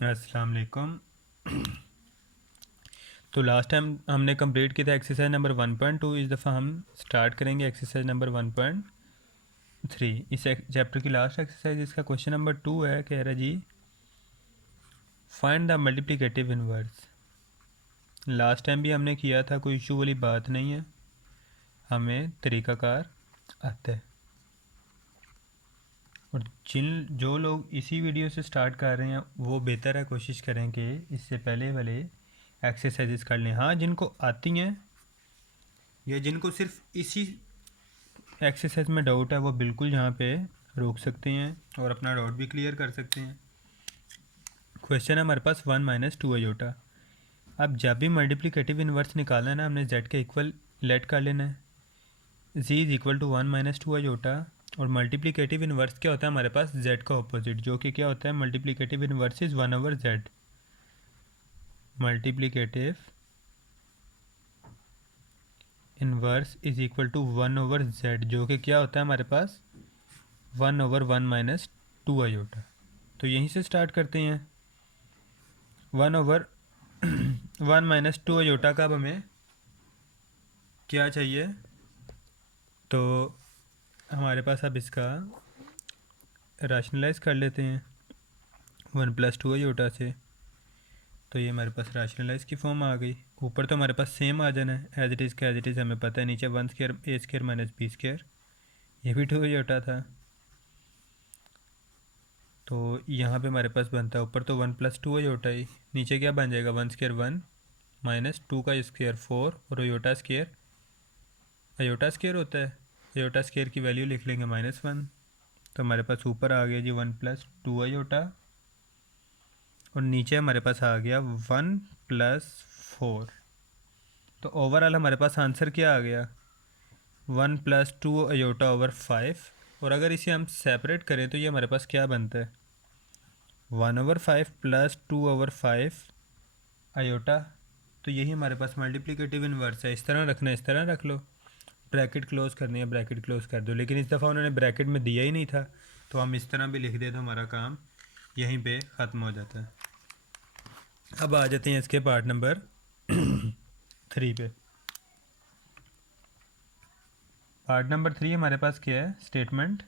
अस्सलाम वालेकुम। तो लास्ट टाइम हमने कंप्लीट किया था एक्सरसाइज नंबर 1.2। इस दफ़ा हम स्टार्ट करेंगे एक्सरसाइज नंबर 1.3। इस चैप्टर की लास्ट एक्सरसाइज, इसका क्वेश्चन नंबर 2 है। कह रहा जी find the multiplicative inverse. Last time भी हमने किया था, कोई इशू वाली बात नहीं है, हमें तरीक़ाकार आता है। और जो लोग इसी वीडियो से स्टार्ट कर रहे हैं वो बेहतर है कोशिश करें कि इससे पहले वाले एक्सरसाइजेस कर लें। हाँ, जिनको आती हैं या जिनको सिर्फ इसी एक्सरसाइज में डाउट है वो बिल्कुल यहाँ पे रोक सकते हैं और अपना डाउट भी क्लियर कर सकते हैं। क्वेश्चन है हमारे पास 1 - 2 अयोटा। अब जब भी मल्टीप्लिकेटिव इन्वर्स निकालना है ना, हमने z के इक्वल लेट कर लेना है। z is equal to 1 - 2 iota. और मल्टीप्लिकेटिव इन्वर्स क्या होता है हमारे पास? z का ऑपोजिट, जो कि क्या होता है? Multiplicative inverse is 1/z। Multiplicative inverse is equal to 1/z, जो कि क्या होता है हमारे पास? 1/1 - 2 अयोटा। तो यहीं से स्टार्ट करते हैं। 1/1 - 2 अयोटा का अब हमें क्या चाहिए? तो हमारे पास अब इसका राशनलाइज कर लेते हैं 1 + 2 अयोटा से। तो ये हमारे पास राशनलाइज की फॉर्म आ गई। ऊपर तो हमारे पास सेम आ जाना है, एज इट इज़ का एज इट इज़ हमें पता है। नीचे 1² a² - b², ये भी 2 अयोटा था। तो यहाँ पे हमारे पास बनता है ऊपर तो 1 + 2 अयोटा ही, नीचे क्या बन जाएगा? 1² 1 - 2 का स्क्वायर 4 और अयोटा स्क्वायर होता है। अयोटा स्क्वायर की वैल्यू लिख लेंगे -1। तो हमारे पास ऊपर आ गया जी 1 + 2 अयोटा और नीचे हमारे पास आ गया 1 + 4। तो ओवरऑल हमारे पास आंसर क्या आ गया? 1 + 2 अयोटा ओवर 5। और अगर इसे हम सेपरेट करें तो ये हमारे पास क्या बनता है? 1/5 + 2/5 अयोटा। तो यही हमारे पास मल्टीप्लिकेटिव इन्वर्स है। इस तरह रखना है, इस तरह रख लो। ब्रैकेट क्लोज करनी है, ब्रैकेट क्लोज कर दो। लेकिन इस दफ़ा उन्होंने ब्रैकेट में दिया ही नहीं था, तो हम इस तरह भी लिख दे तो हमारा काम यहीं पे ख़त्म हो जाता है। अब आ जाते हैं इसके पार्ट नंबर 3 पे। पार्ट नंबर 3 हमारे पास क्या है? Statement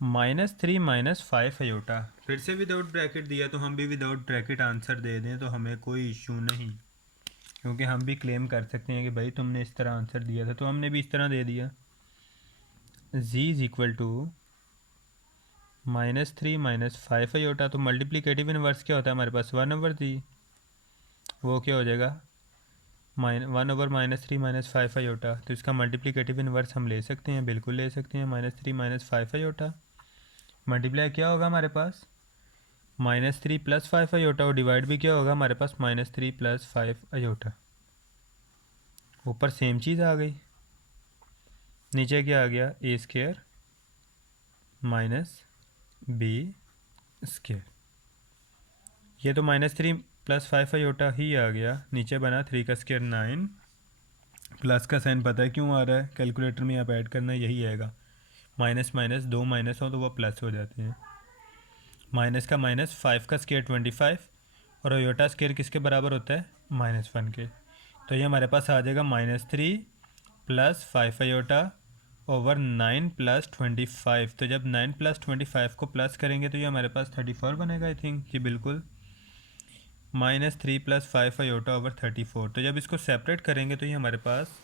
-3 - 5 iota. फिर से विदाउट ब्रैकेट दिया तो हम भी विदाउट ब्रैकेट आंसर दे दें तो हमें कोई इशू नहीं, क्योंकि हम भी क्लेम कर सकते हैं कि भाई तुमने इस तरह आंसर दिया था, तो हमने भी इस तरह दे दिया। z is equal to -3 - 5 iota. तो मल्टीप्लिकेटिव इन्वर्स क्या होता है हमारे पास? 1/3। वो क्या हो जाएगा? 1/-3 - 5 अयोटा। तो इसका मल्टीप्लिकेटिव इन्वर्स हम ले सकते हैं, बिल्कुल ले सकते हैं। -3 - 5 अयोटा मल्टीप्लाई क्या होगा हमारे पास? -3 + 5 अयोटा। और डिवाइड भी क्या होगा हमारे पास? -3 + 5 अयोटा। ऊपर सेम चीज़ आ गई, नीचे क्या आ गया? a² - b²। ये तो -3 + 5 अयोटा ही आ गया। नीचे बना 3 का स्क्वायर 9। प्लस का साइन पता है क्यों आ रहा है? कैलकुलेटर में आप ऐड करना यही आएगा। माइनस माइनस दो माइनस हो तो वो प्लस हो जाते हैं। माइनस का माइनस 5 का स्क्वायर 25 और अयोटा स्क्वायर किसके बराबर होता है? -1 के। तो ये हमारे पास आ जाएगा -3 + 5 अयोटा ओवर 9 + 25। तो जब 9 + 25 को प्लस करेंगे तो ये हमारे पास 34 बनेगा। आई थिंक जी बिल्कुल। -3 + 5 अयोटा ओवर 34। तो जब इसको सेपरेट करेंगे तो ये हमारे पास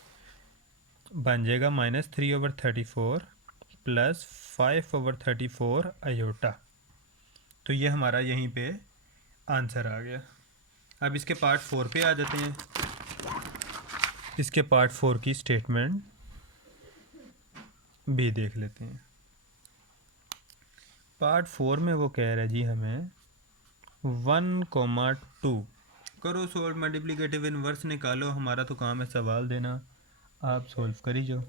बन जाएगा -3/34 + 5/34 अयोटा। तो ये हमारा यहीं पे आंसर आ गया। अब इसके पार्ट 4 पे आ जाते हैं। इसके पार्ट 4 की स्टेटमेंट भी देख लेते हैं। पार्ट 4 में वो कह रहा है जी हमें 1,2 करो सोल्व, मल्टीप्लिकेटिव इन्वर्स निकालो। हमारा तो काम है सवाल देना, आप सोल्व करी जाओ।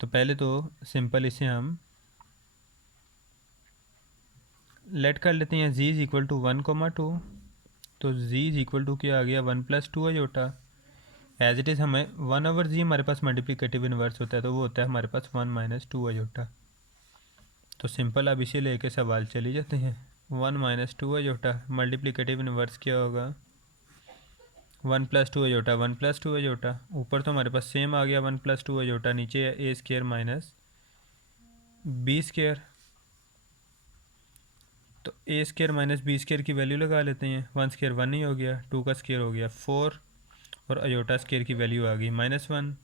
तो पहले तो सिंपल इसे हम लेट कर लेते हैं। z is equal to 1,2। तो z इज़ इक्वल टू क्या आ गया? 1 + 2 अयोटा। एज इट इज़ हमें 1/z हमारे पास मल्टीप्लिकेटिव इन्वर्स होता है, तो वो होता है हमारे पास 1 - 2 अयोटा। तो सिंपल अब इसे लेके सवाल चले जाते हैं। 1 minus two aorta, multiplicative inverse क्या होगा, 1 plus two aorta, 1 plus two aorta, ऊपर तो हमारे पास सेम आ गया 1 प्लस टू अयोटा, नीचे ए स्केयर माइनस बी स्केयर, तो ए स्केयर माइनस बी स्केयर की वैल्यू लगा लेते हैं। 1 स्केयर 1 ही हो गया, 2 का स्केयर हो गया 4, और अयोटा स्केयर की वैल्यू आ गई -1।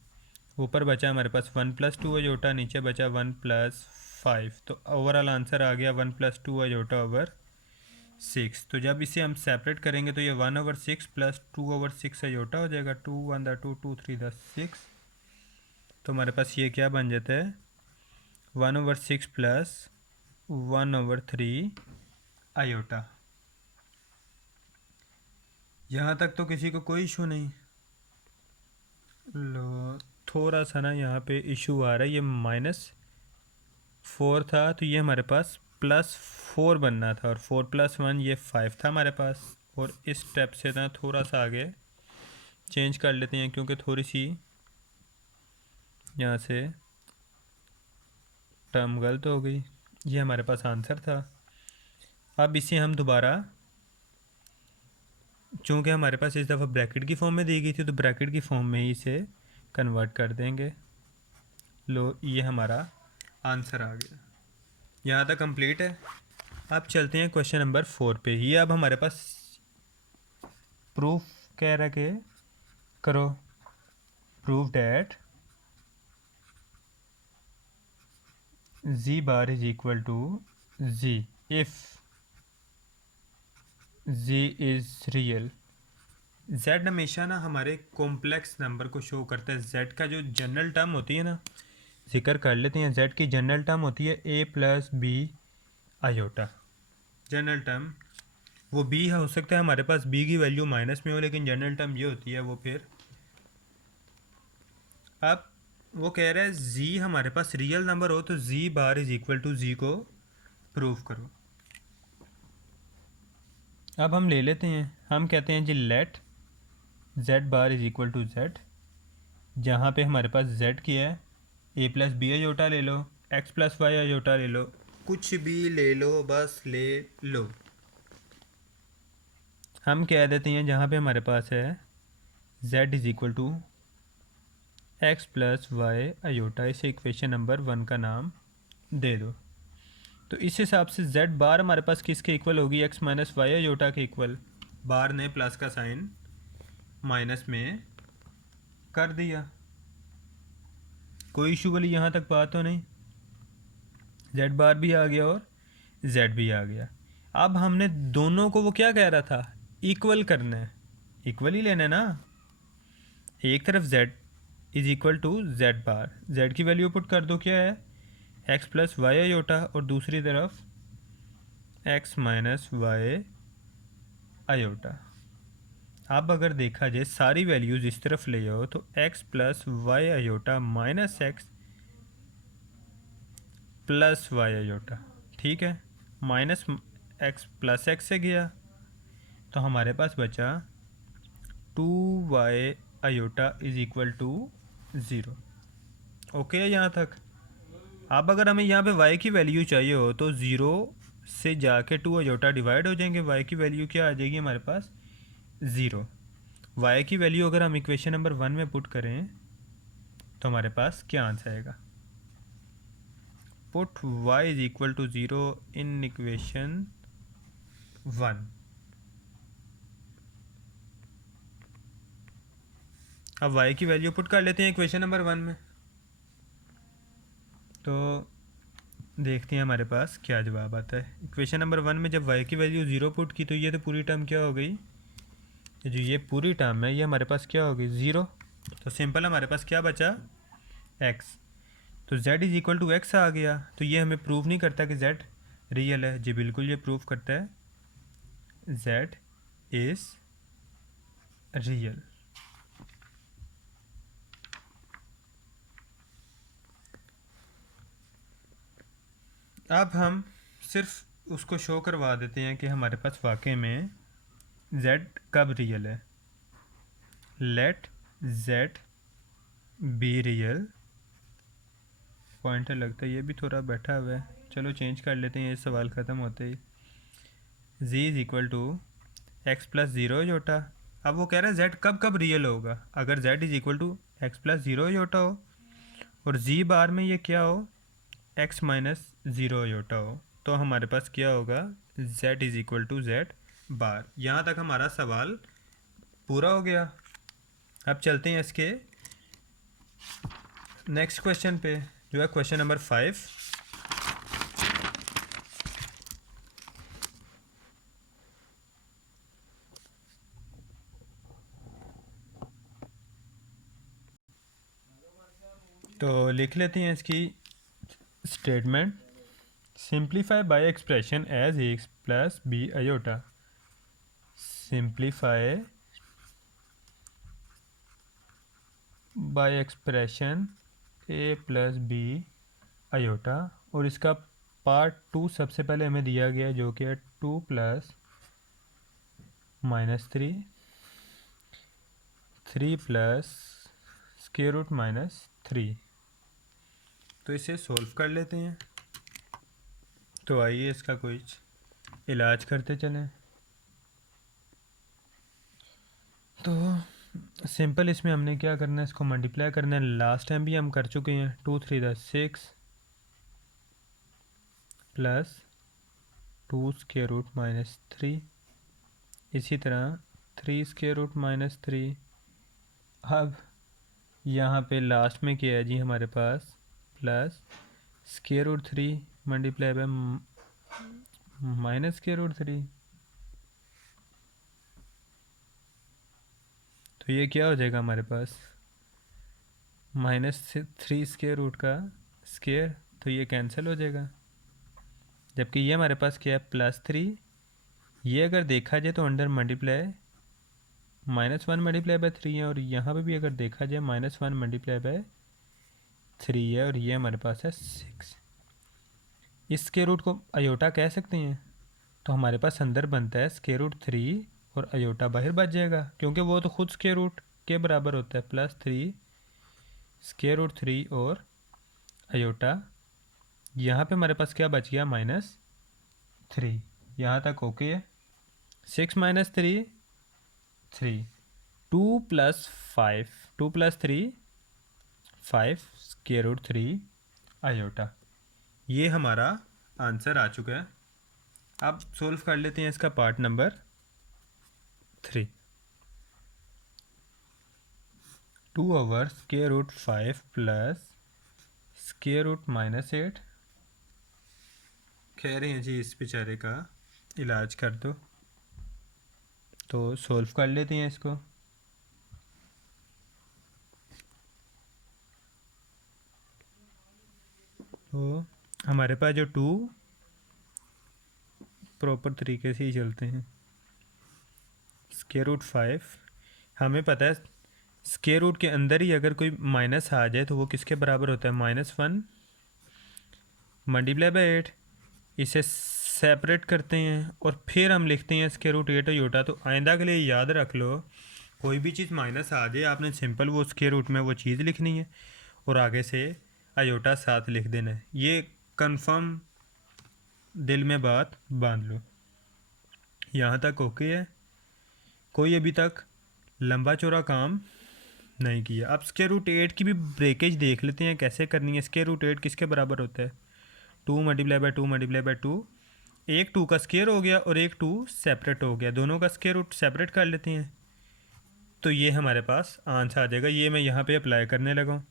ऊपर बचा हमारे पास 1 प्लस टू अयोटा, नीचे बचा 1 प्लस 5, तो ओवरऑल आंसर आ गया 1 प्लस टू अयोटा ओवर 6। तो जब इसे हम सेपरेट करेंगे तो ये 1/6 प्लस 2/6 अयोटा हो जाएगा, 2 1 2 2 3 6। तो हमारे पास ये क्या बन जाता है, 1/6 प्लस 1/3 अयोटा। यहाँ तक तो किसी को कोई इशू नहीं। लो, थोड़ा सा ना यहाँ पे इशू आ रहा है, ये -4 था तो ये हमारे पास +4 बनना था, और 4 + 1 ये 5 था हमारे पास। और इस स्टेप से ना थोड़ा सा आगे चेंज कर लेते हैं, क्योंकि थोड़ी सी यहाँ से टर्म गलत हो गई। ये हमारे पास आंसर था। अब इसे हम दोबारा, चूँकि हमारे पास इस दफ़ा ब्रैकेट की फॉर्म में दी गई थी, तो ब्रैकेट की फॉर्म में ही इसे कन्वर्ट कर देंगे। लो, ये हमारा आंसर आ गया। यहाँ तक कंप्लीट है। अब चलते हैं क्वेश्चन नंबर 4 पे। ये अब हमारे पास प्रूफ कह रहा है कि करो, proof that z bar is equal to z if z is real. z हमेशा ना हमारे कॉम्प्लेक्स नंबर को शो करता है। z का जो जनरल टर्म होती है ना, जिक्र कर लेते हैं, z की जनरल टर्म होती है a plus b iota. General term वो b हो सकता है, हमारे पास b की वैल्यू माइनस में हो, लेकिन जनरल टर्म ये होती है वो फिर। अब वो कह रहा है z हमारे पास रियल नंबर हो तो z bar is equal to z को प्रूव करो। अब हम ले लेते हैं, हम कहते हैं जी let z bar is equal to z, जहाँ पे हमारे पास z की है a प्लस बी अयोटा ले लो, x प्लस वाई अयोटा ले लो, कुछ भी ले लो, बस ले लो। हम कह देते हैं जहाँ पे हमारे पास है z is equal to x plus y iota, इसे इक्वेशन नंबर 1 का नाम दे दो। तो इस हिसाब से z बार हमारे पास किसके इक्वल होगी, x माइनस वाई अयोटा के इक्वल। बार ने प्लस का साइन माइनस में कर दिया, कोई इशू वाली यहाँ तक बात तो नहीं। z बार भी आ गया और z भी आ गया। अब हमने दोनों को, वो क्या कह रहा था, इक्वल करना है, इक्वल ही लेना है ना। एक तरफ z is equal to z bar, z की वैल्यू पुट कर दो, क्या है x प्लस वाई अयोटा, और दूसरी तरफ x माइनस वाई अयोटा। अब अगर देखा जाए सारी वैल्यूज़ इस तरफ ले जाओ तो x plus y iota minus x plus y iota, ठीक है, माइनस एक्स प्लस एक्स से गया, तो हमारे पास बचा 2y iota is equal to 0। Okay है यहाँ तक। अब अगर हमें यहाँ पे y की वैल्यू चाहिए हो तो 0 से जाके 2 अयोटा डिवाइड हो जाएंगे, y की वैल्यू क्या आ जाएगी हमारे पास 0। y की वैल्यू अगर हम इक्वेशन नंबर 1 में पुट करें तो हमारे पास क्या आंसर आएगा, put y is equal to 0 in equation 1। अब y की वैल्यू पुट कर लेते हैं इक्वेशन नंबर 1 में, तो देखते हैं हमारे पास क्या जवाब आता है। इक्वेशन नंबर 1 में जब y की वैल्यू 0 पुट की तो ये तो पूरी टर्म क्या हो गई, जो ये पूरी टर्म है ये हमारे पास क्या हो गई 0। तो सिंपल हमारे पास क्या बचा x, तो z is equal to x आ गया। तो ये हमें प्रूव नहीं करता कि z रियल है, जी बिल्कुल ये प्रूव करता है z इज़ रियल। अब हम सिर्फ उसको शो करवा देते हैं कि हमारे पास वाकई में z कब रियल है। Let z be real, pointer लगता है ये भी थोड़ा बैठा हुआ है, चलो चेंज कर लेते हैं ये सवाल ख़त्म होते ही। Z is equal to x plus zero iota. अब वो कह रहा है जेड कब कब रियल होगा, अगर z is equal to x plus zero iota हो और जी बार में ये क्या हो, एक्स माइनस ज़ीरो योटा हो, तो हमारे पास क्या होगा, z is equal to z bar. यहाँ तक हमारा सवाल पूरा हो गया। अब चलते हैं इसके नेक्स्ट क्वेश्चन पे, जो है क्वेश्चन नंबर 5। तो लिख लेते हैं इसकी statement. Simplify by expression as x plus b iota. Simplify by expression a plus b iota, और इसका पार्ट 2 सबसे पहले हमें दिया गया है, जो कि है 2 plus minus 3 plus square root minus 3। तो इसे सॉल्व कर लेते हैं। तो आइए इसका कुछ इलाज करते चलें। तो सिंपल इसमें हमने क्या करना है, इसको मल्टीप्लाई करना है। लास्ट टाइम भी हम कर चुके हैं। 2 3 6 प्लस 2 स्क्वायर रूट माइनस 3, इसी तरह 3 स्क्वायर रूट माइनस 3। अब यहाँ पे लास्ट में क्या है जी हमारे पास, plus square root 3 multiply by minus square root 3। तो ये क्या हो जाएगा हमारे पास, -3 स्क्वायर रूट का स्क्वायर, तो ये कैंसिल हो जाएगा। जबकि ये हमारे पास क्या है, +3। ये अगर देखा जाए तो अंडर मल्टीप्लाई -1 मल्टीप्लाई बाय 3 है, और यहाँ पे भी अगर देखा जाए -1 मल्टीप्लाई बाय 3 है, और ये हमारे पास है 6। इस स्क्वायर रूट को अयोटा कह सकते हैं, तो हमारे पास अंदर बनता है स्क्वायर रूट 3 और अयोटा बाहर बच जाएगा, क्योंकि वो तो खुद स्क्वायर रूट के बराबर होता है। +3 स्क्वायर रूट 3 और अयोटा। यहाँ पे हमारे पास क्या बच गया, -3। यहाँ तक ओके है। 6 - 3 3, 2 + 5, 2 + 3 5 स्क्वायर रूट 3 अयोटा। ये हमारा आंसर आ चुका है। अब सोल्व कर लेते हैं इसका part number 3। 2/√5 plus square root -8। कह रहे हैं जी इस बेचारे का इलाज कर दो, तो सोल्व कर लेते हैं इसको। तो हमारे पास जो 2 प्रॉपर तरीके से ही चलते हैं। स्क्वायर रूट 5 हमें पता है, स्क्वायर रूट के अंदर ही अगर कोई माइनस आ जाए तो वो किसके बराबर होता है, -1 मल्टीप्लाई बाय 8। इसे सेपरेट करते हैं और फिर हम लिखते हैं स्क्वायर रूट 8 अयोटा। तो आइंदा के लिए याद रख लो, कोई भी चीज़ माइनस आ जाए आपने सिंपल वो स्क्वायर रूट में वो चीज़ लिखनी है और आगे से अयोटा साथ लिख देना है। ये कंफर्म दिल में बात बांध लो। यहाँ तक ओके है, कोई अभी तक लंबा चौड़ा काम नहीं किया। अब स्क्वायर रूट 8 की भी ब्रेकेज देख लेते हैं कैसे करनी है। स्क्वायर रूट 8 किसके बराबर होता है, 2 मल्टीप्लाई बाय 2 मल्टीप्लाई बाय 2। एक 2 का स्क्वायर हो गया और एक 2 सेपरेट हो गया, दोनों का स्क्वायर रूट सेपरेट कर लेते हैं, तो ये हमारे पास आंसर आ जाएगा। ये मैं यहाँ पे अप्लाई करने लगा हूँ।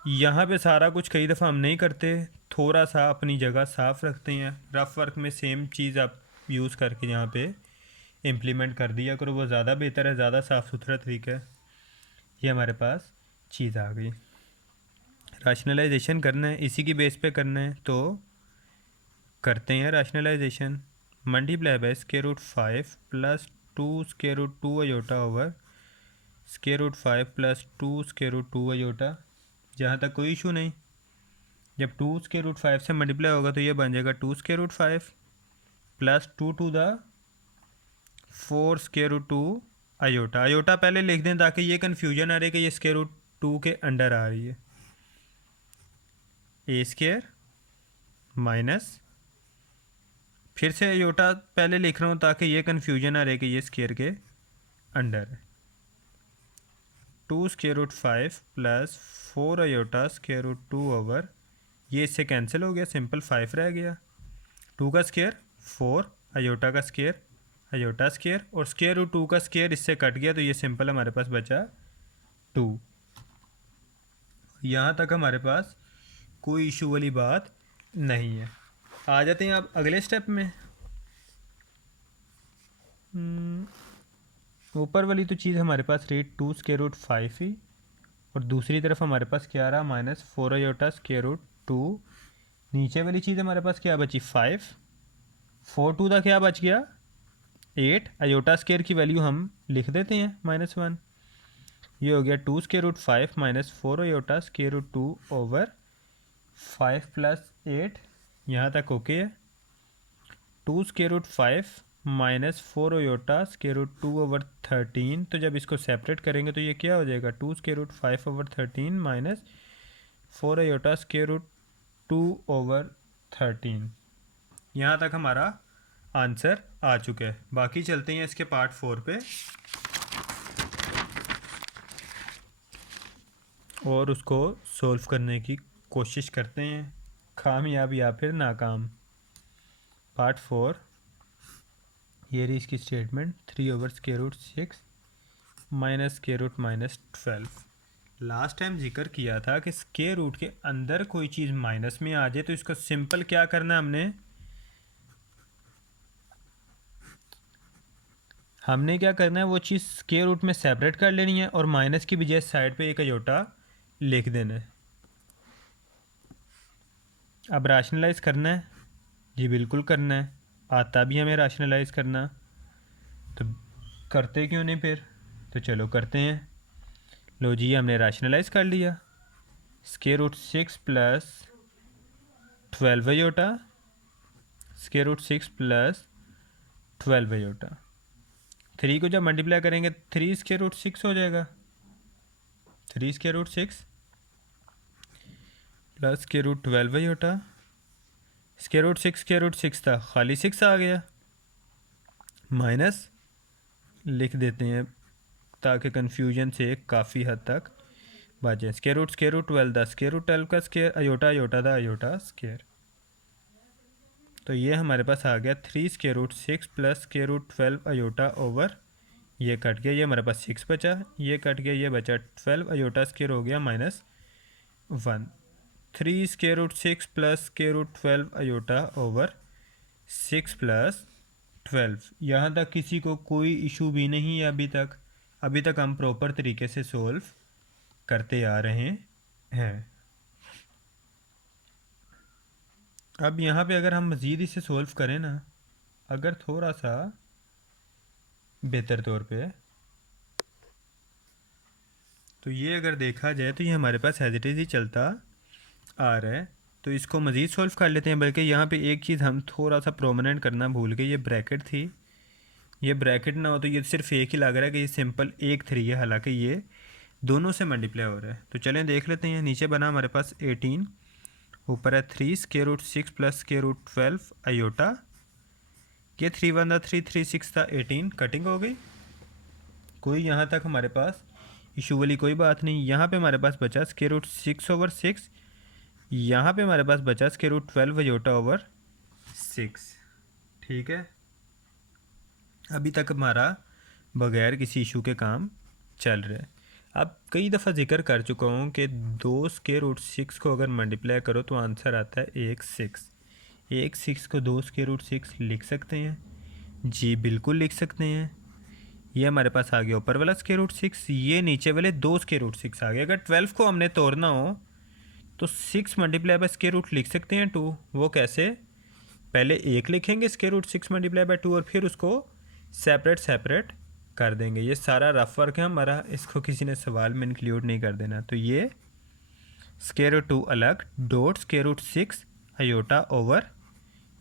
यहाँ पे सारा कुछ कई दफ़ा हम नहीं करते, थोड़ा सा अपनी जगह साफ़ रखते हैं। रफ वर्क में सेम चीज़ आप यूज़ करके यहाँ पे इम्प्लीमेंट कर दिया करो, वो ज़्यादा बेहतर है, ज़्यादा साफ़ सुथरा तरीका है। ये हमारे पास चीज़ आ गई। राशनलाइजेशन करना है, इसी की बेस पे करना है, तो करते हैं rationalization. Multiply by square root 5 plus 2 square root 2 iota over square root 5 plus 2 square root 2 iota. जहाँ तक कोई इशू नहीं। जब 2 स्क्वायर रूट 5 से मल्टीप्लाई होगा तो ये बन जाएगा 2 square root 5 plus 2 to the 4 square root 2 iota. Iota पहले लिख दें ताकि ये कन्फ्यूजन आ रही है कि ये स्क्वायर रूट 2 के अंडर आ रही है। ए स्क्वायर माइनस फिर से अयोटा पहले लिख रहा हूँ ताकि ये कन्फ्यूजन आ रहे कि ये स्क्वायर के अंडर है। 2 square root 5 plus 4 iota square root 2 over, ये इससे कैंसिल हो गया, सिंपल 5 रह गया। 2 का स्क्वायर 4, अयोटा का स्क्वायर अयोटा स्क्वायर, और स्क्वायर रूट 2 का स्क्वायर इससे कट गया, तो ये सिंपल हमारे पास बचा 2। यहाँ तक हमारे पास कोई इशू वाली बात नहीं है। आ जाते हैं अब अगले स्टेप में। ऊपर वाली तो चीज़ हमारे पास रही 2 स्क्वायर रूट 5 ही, और दूसरी तरफ हमारे पास क्या रहा -4 अयोटा स्क्वायर रूट 2। नीचे वाली चीज़ हमारे पास क्या बची 5, 4 2 का क्या बच गया 8, अयोटा स्क्वायर की वैल्यू हम लिख देते हैं -1। ये हो गया 2 square root 5 -4 iota square root 2 over 5 plus 8, यहाँ तक ओके है। 2 square root 5 -4 iota square root 2 over 13, तो जब इसको सेपरेट करेंगे तो ये क्या हो जाएगा 2 square root 5 over 13 -4 iota square root 2 over 13। यहाँ तक हमारा आंसर आ चुका है। बाकी चलते हैं इसके पार्ट 4 पे और उसको सॉल्व करने की कोशिश करते हैं, कामयाब या फिर नाकाम। पार्ट 4, ये रही इसकी statement 3 over square root 6 minus square root -12। Last time जिक्र किया था कि स्क्वायर रूट के अंदर कोई चीज़ माइनस में आ जाए तो इसको सिंपल क्या करना है, हमने क्या करना है वो चीज़ स्क्वायर रूट में सेपरेट कर लेनी है और माइनस की बजाय साइड पे एक अयोटा लिख देना है। अब राशनलाइज करना है, जी बिल्कुल करना है, आता भी हमें राशनलाइज करना, तो करते क्यों नहीं फिर, तो चलो करते हैं। लो जी हमने राशनलाइज कर लिया, square root 6 plus 12 iota square root 6 plus 12 iota, 3 को जब मल्टीप्लाई करेंगे 3 स्क्वायर रूट 6 हो जाएगा, 3 square root 6 plus square root 12 iota, square root 6 था खाली 6 आ गया, माइनस लिख देते हैं ताकि कन्फ्यूजन से काफ़ी हद तक बच जाए। स्क्वायर रूट 12 था स्क्वायर रूट 12 का स्क्वायर, अयोटा अयोटा था अयोटा स्क्वायर, तो ये हमारे पास आ गया 3 square root 6 plus square root 12 iota over, ये कट गया, ये हमारे पास 6 बचा, ये कट गया, ये बचा 12 अयोटा स्क्वायर हो गया -1। 3 square root 6 plus square root 12 iota over 6 plus 12। यहाँ तक किसी को कोई इशू भी नहीं है अभी तक हम प्रॉपर तरीके से सोल्व करते आ रहे हैं। अब यहाँ पे अगर हम मज़ीद इसे सोल्व करें ना, अगर थोड़ा सा बेहतर तौर पे, तो ये अगर देखा जाए तो ये हमारे पास एज इट इज़ ही चलता आ रहा है, तो इसको मज़ीद सोल्व कर लेते हैं। बल्कि यहाँ पे एक चीज़ हम थोड़ा सा प्रोमिनेंट करना भूल गए, ये ब्रैकेट थी, ये ब्रैकेट ना हो तो ये सिर्फ एक ही लग रहा है कि ये सिंपल 1 3 है, हालांकि ये दोनों से मल्टीप्लाई हो रहा है। तो चलें देख लेते हैं। नीचे बना हमारे पास 18, ऊपर है 3 square root 6 plus square root 12 iota, ये 3 1 था 3 3 6 था 18, कटिंग हो गई, कोई यहाँ तक हमारे पास इशू वाली कोई बात नहीं। यहाँ पे हमारे पास बचा स्क्वायर रूट 6 ओवर 6, यहाँ पे हमारे पास बचा स्क्वायर रूट 12 अयोटा ओवर 6, ठीक है। अभी तक हमारा बगैर किसी इशू के काम चल रहा है। अब कई दफ़ा जिक्र कर चुका हूँ कि 2 स्क्वायर रूट 6 को अगर मल्टीप्लाई करो तो आंसर आता है 1 6 को 2 स्क्वायर रूट 6 लिख सकते हैं, जी बिल्कुल लिख सकते हैं। ये हमारे पास आ गया ऊपर वाला स्क्वायर रूट 6, ये नीचे वाले 2 स्क्वायर रूट 6 आ गया। अगर 12 को हमने तोड़ना हो तो 6 मल्टीप्लाई बाय स्क्वायर रूट लिख सकते हैं 2, वो कैसे, पहले 1 लिखेंगे स्क्वायर रूट 6 मल्टीप्लाई बाय 2 और फिर उसको सेपरेट कर देंगे। ये सारा रफ वर्क है हमारा, इसको किसी ने सवाल में इंक्लूड नहीं कर देना। तो ये स्क्वायर रूट 2 अलग, dot square root 6 iota over,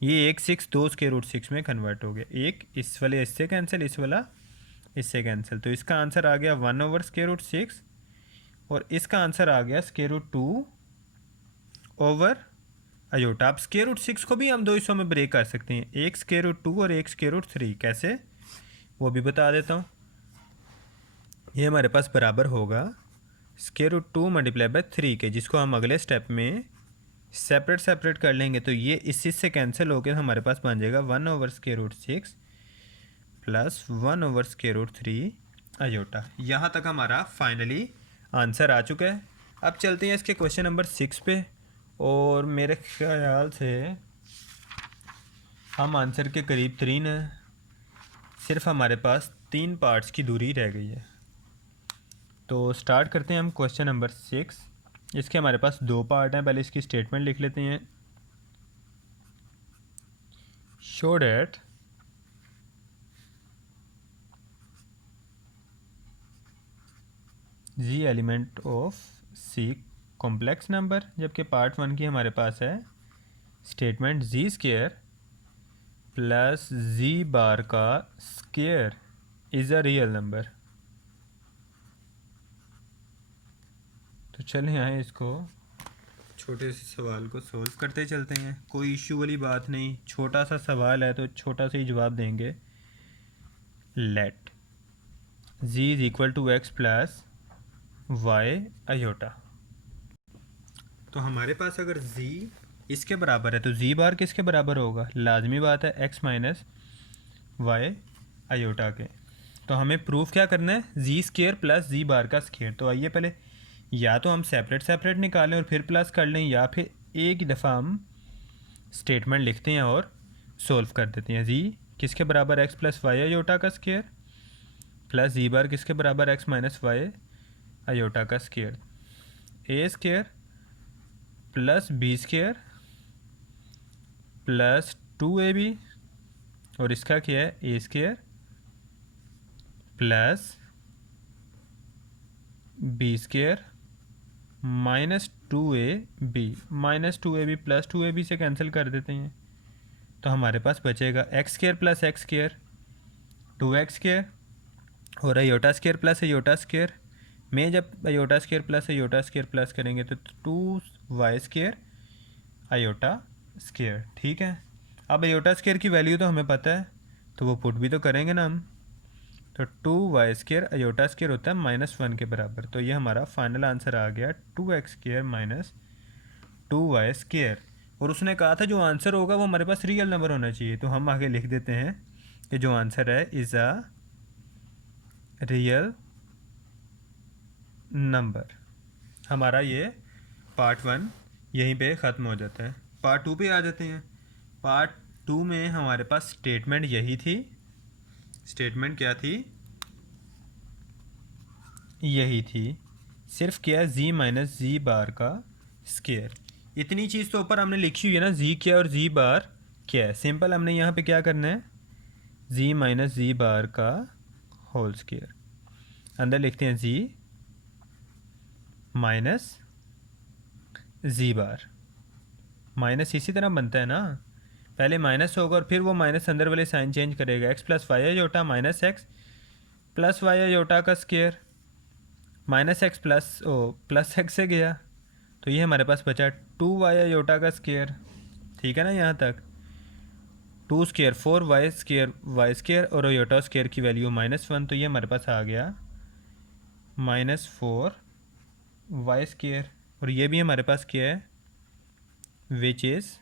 ये 1 6 2 स्क्वायर रूट 6 में कन्वर्ट हो गया, एक इस वाले इससे कैंसिल, इस वाला इससे कैंसिल, तो इसका आंसर आ गया 1 ओवर स्क्वायर रूट 6 और इसका आंसर आ गया स्क्वायर रूट 2 ओवर अयोटा। अब स्क्वायर रूट 6 को भी हम दो हिस्सों में ब्रेक कर सकते हैं, एक स्क्वायर रूट 2 और एक स्क्वायर रूट 3। कैसे, वो भी बता देता हूँ। ये हमारे पास बराबर होगा स्क्वायर रूट 2 मल्टीप्लाई बाय 3 के, जिसको हम अगले स्टेप में सेपरेट कर लेंगे। तो ये इसी से कैंसिल होकर हमारे पास बन जाएगा 1/√6 प्लस 1/√3 अयोटा। यहाँ तक हमारा फाइनली आंसर आ चुका है। अब चलते हैं इसके क्वेश्चन नंबर 6 पे, और मेरे ख्याल से हम आंसर के करीब तरीन हैं। सिर्फ हमारे पास 3 पार्ट्स की दूरी रह गई है। तो स्टार्ट करते हैं हम क्वेश्चन नंबर 6। इसके हमारे पास 2 पार्ट हैं। पहले इसकी स्टेटमेंट लिख लेते हैं। Show that g element of C complex number, जबकि पार्ट 1 की हमारे पास है स्टेटमेंट जी स्क्वायर प्लस जी बार का square is a real number. तो चलें यहाँ इसको छोटे से सवाल को सोल्व करते चलते हैं। कोई इश्यू वाली बात नहीं, छोटा सा सवाल है तो छोटा सा ही जवाब देंगे। Let g is equal to x plus y iota. तो हमारे पास अगर z इसके बराबर है तो z बार किसके बराबर होगा, लाजमी बात है x माइनस वाई अयोटा के। तो हमें प्रूफ क्या करना है, जी स्क्वायर प्लस जी बार का स्क्वायर। तो आइए पहले या तो हम सेपरेट निकालें और फिर प्लस कर लें, या फिर एक ही दफ़ा हम स्टेटमेंट लिखते हैं और सोल्व कर देते हैं। जी किसके बराबर x प्लस वाई अयोटा का स्क्वायर प्लस जी बार किसके बराबर x माइनस वाई अयोटा का square. A square plus b square plus 2ab, और इसका क्या है a square plus b square minus 2ab, minus 2ab plus 2ab से कैंसिल कर देते हैं। तो हमारे पास बचेगा x square plus x square 2x square, और iota square plus iota square में जब अयोटा स्क्वायर प्लस करेंगे तो 2y स्क्वायर अयोटा स्क्वायर। ठीक है, अब अयोटा स्क्वायर की वैल्यू तो हमें पता है, तो वो पुट भी तो करेंगे ना हम। तो 2y स्क्वायर अयोटा स्क्वायर होता है -1 के बराबर। तो ये हमारा फाइनल आंसर आ गया 2x square minus 2y square. और उसने कहा था जो आंसर होगा वो हमारे पास रियल नंबर होना चाहिए, तो हम आगे लिख देते हैं कि जो आंसर है इज़ अ रियल नंबर। हमारा ये पार्ट 1 यहीं पे ख़त्म हो जाता है। पार्ट 2 पे आ जाते हैं। पार्ट 2 में हमारे पास स्टेटमेंट यही थी। स्टेटमेंट क्या थी, यही थी। सिर्फ क्या, जी माइनस जी बार का स्क्वायर। इतनी चीज़ तो ऊपर हमने लिखी हुई है ना, जी क्या और जी बार क्या है। सिंपल हमने यहाँ पे क्या करना है, जी माइनस जी बार का होल स्क्वायर, अंदर लिखते हैं जी माइनस जी बार। माइनस इसी तरह बनता है ना, पहले माइनस होगा और फिर वो माइनस अंदर वाले साइन चेंज करेगा। X plus y iota minus x plus y iota का square, minus x plus x से गया, तो ये हमारे पास बचा 2y अयोटा का स्क्वायर। ठीक है ना, यहाँ तक 2 स्क्वायर 4y स्क्वायर और अयोटा स्क्वायर की वैल्यू -1, तो ये हमारे पास आ गया -4y स्क्वायर। और ये भी हमारे पास क्या है, विच इज़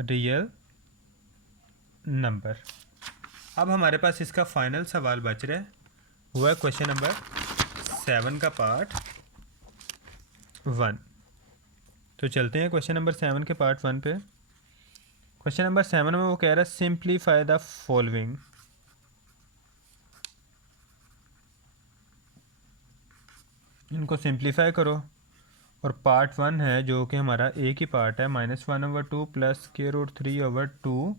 रियल नंबर। अब हमारे पास इसका फाइनल सवाल बच रहा है, वो है क्वेश्चन नंबर 7 का पार्ट 1। तो चलते हैं क्वेश्चन नंबर 7 के पार्ट 1 पे। क्वेश्चन नंबर 7 में वो कह रहा है सिंप्लीफाई द फॉलोइंग। इनको सिंप्लीफाई करो। और पार्ट 1 है जो कि हमारा एक ही पार्ट है, -1/2 प्लस √3/2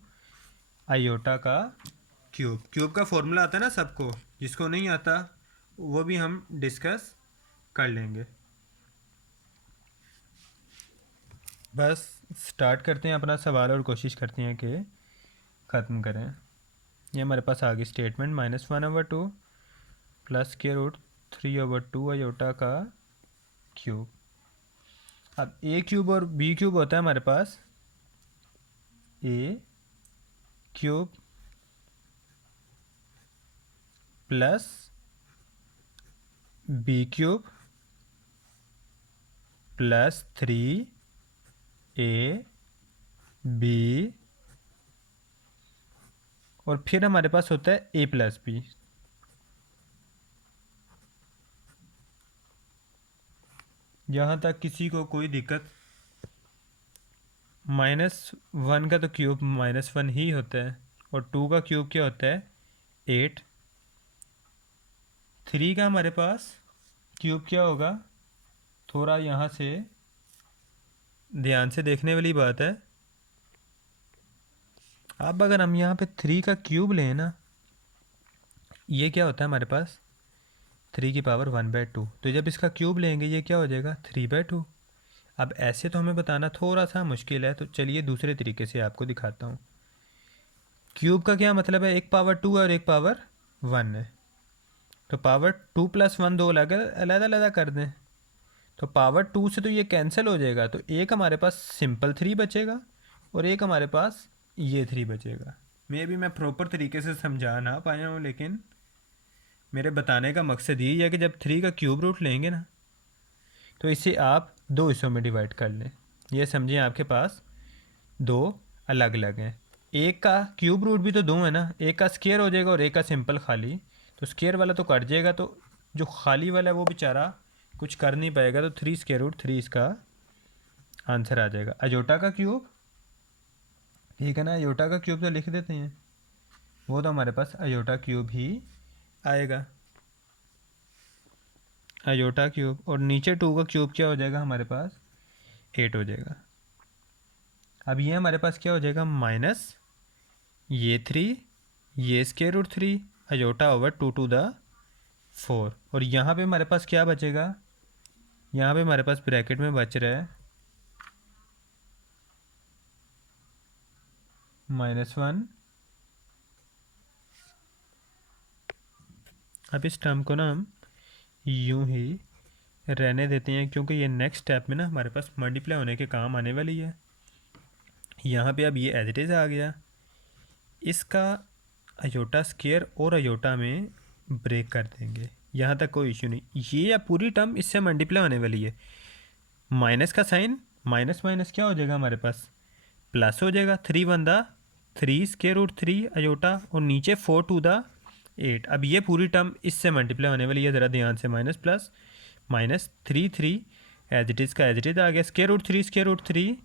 आयोटा का क्यूब। क्यूब का फॉर्मूला आता है ना सबको, जिसको नहीं आता वो भी हम डिस्कस कर लेंगे। बस स्टार्ट करते हैं अपना सवाल और कोशिश करते हैं कि ख़त्म करें। ये हमारे पास आ गई स्टेटमेंट -1/2 प्लस √3/2 आयोटा का क्यूब। अब ए क्यूब और बी क्यूब होता है हमारे पास a cube plus b cube plus 3 a b और फिर हमारे पास होता है ए प्लस बी। यहाँ तक किसी को कोई दिक्कत? -1 का तो क्यूब -1 ही होता है और 2 का क्यूब क्या होता है 8। 3 का हमारे पास क्यूब क्या होगा? थोड़ा यहाँ से ध्यान से देखने वाली बात है। अब अगर हम यहाँ पे 3 का क्यूब लें ना, ये क्या होता है हमारे पास 3 की पावर 1/2। तो जब इसका क्यूब लेंगे ये क्या हो जाएगा 3/2। अब ऐसे तो हमें बताना थोड़ा सा मुश्किल है, तो चलिए दूसरे तरीके से आपको दिखाता हूँ। क्यूब का क्या मतलब है, एक पावर 2 और एक पावर 1 है। तो पावर 2 + 1 दो अलग अलग कर दें, तो पावर 2 से तो ये कैंसिल हो जाएगा। तो एक हमारे पास सिंपल 3 बचेगा और एक हमारे पास ये 3 बचेगा। मैं प्रॉपर तरीके से समझा ना पाया हूँ, लेकिन मेरे बताने का मकसद यही है कि जब 3 का क्यूब रूट लेंगे ना, तो इसे आप 2 हिस्सों में डिवाइड कर लें। ये समझिए आपके पास 2 अलग अलग हैं। एक का क्यूब रूट भी तो 2 है ना, एक का स्क्वायर हो जाएगा और एक का सिंपल खाली। तो स्क्वायर वाला तो कट जाएगा, तो जो खाली वाला है वो बेचारा कुछ कर नहीं पाएगा। तो 3√3 इसका आंसर आ जाएगा। अजोटा का क्यूब, ठीक है ना, अयोटा का क्यूब तो लिख देते हैं, वो तो हमारे पास अयोटा क्यूब ही आएगा। अयोटा क्यूब और नीचे 2 का क्यूब क्या हो जाएगा हमारे पास 8 हो जाएगा। अब ये हमारे पास क्या हो जाएगा माइनस ये 3, ये √3 अयोटा ओवर 2⁴ और यहाँ पे हमारे पास क्या बचेगा, यहाँ पे हमारे पास ब्रैकेट में बच रहा है -1। अब इस टर्म को ना हम यूं ही रहने देते हैं, क्योंकि ये नेक्स्ट स्टेप में ना हमारे पास मल्टीप्लाई होने के काम आने वाली है। यहाँ पे अब ये एज इट इज़ आ गया, इसका अयोटा स्क्वायर और अयोटा में ब्रेक कर देंगे, यहाँ तक कोई इशू नहीं। ये अब पूरी टर्म इससे मल्टीप्लाई होने वाली है। माइनस का साइन माइनस माइनस क्या हो जाएगा हमारे पास प्लस हो जाएगा। 3 √3 अयोटा और नीचे 4⁸ अब ये पूरी टर्म इससे मल्टीप्लाई होने वाली है, ज़रा ध्यान से। Minus plus minus 3 as it is का एज इट इज़ आ गया। √3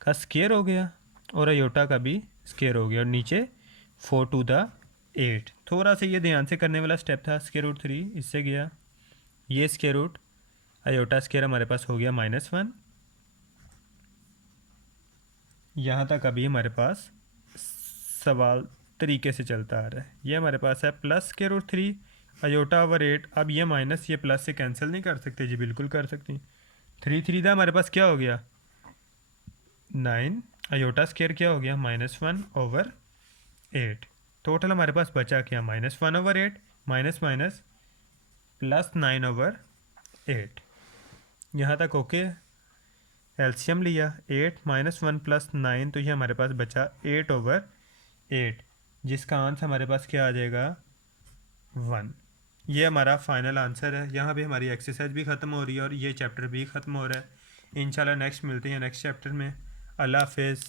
का स्क्वायर हो गया और अयोटा का भी स्क्वायर हो गया और नीचे 4⁸ थोड़ा सा ये ध्यान से करने वाला स्टेप था। √3 इससे गया, ये स्क्वायर रूट अयोटा स्क्वायर हमारे पास हो गया -1। यहाँ तक अभी हमारे पास सवाल तरीके से चलता आ रहा है। ये हमारे पास है प्लस √3 अयोटा ओवर 8। अब ये माइनस ये प्लस से कैंसिल नहीं कर सकते जी, बिल्कुल कर सकते हैं। 3 था हमारे पास क्या हो गया 9 अयोटा स्क्वायर क्या हो गया -1 ओवर 8। टोटल हमारे पास बचा क्या -1 over 8 minus minus plus 9 over 8। यहाँ तक ओके। एलसीएम लिया 8 -1 + 9, तो ये हमारे पास बचा 8 ओवर 8, जिसका आंसर हमारे पास क्या आ जाएगा 1। ये हमारा फाइनल आंसर है। यहाँ भी हमारी एक्सरसाइज भी ख़त्म हो रही है और ये चैप्टर भी ख़त्म हो रहा है। इंशाल्लाह नेक्स्ट मिलते हैं नेक्स्ट चैप्टर में। अल्लाह हाफिज़।